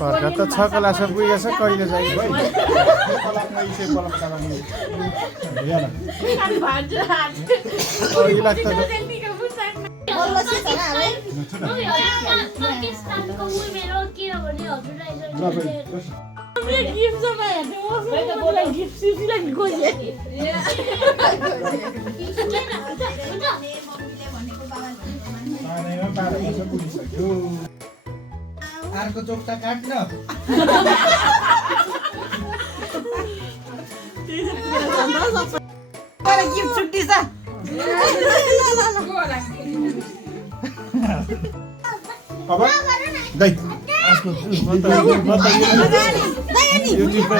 घरका त 6 क्लास पुगेछ कहिले चाहिँ अर्को चोक्टा काट्न गिफ्ट छुट्टी छ अब दाइ आजको युट्युबमा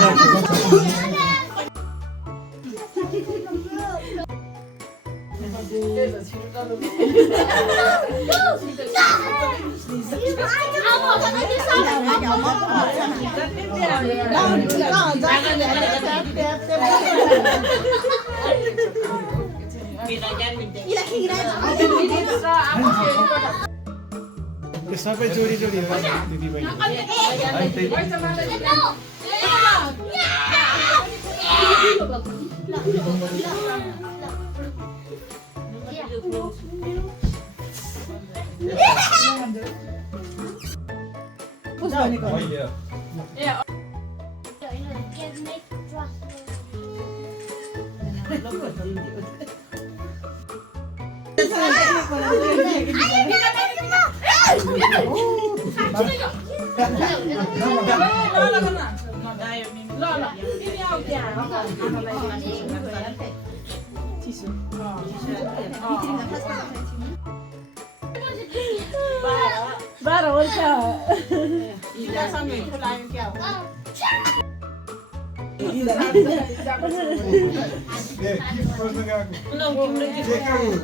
सबै जोडी जोडी हो दिदी बहिनी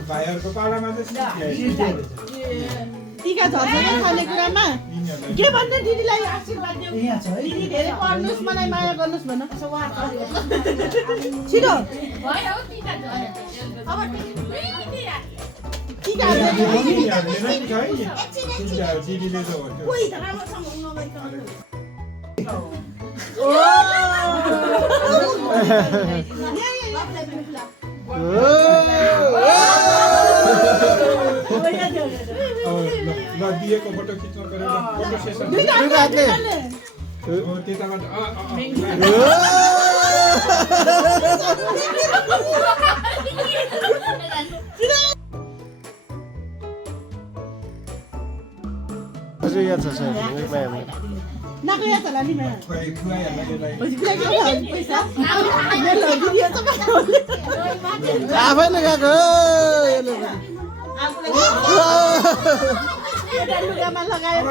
भाइहरूको पालामा टिका झर्छ खानेकुरामा के भन्दै दिदीलाई आशीर्वाद दिऊ दिदी धेरै पढ्नुस् मलाई माया गर्नुस् भन छिटो दिएको फोटो खिच्न गरेर फोटो सेसन त्यताबाट हजुर यहाँ छ सर नाको यहाँ चला नि म आफै लगाएको लुगामा लगायो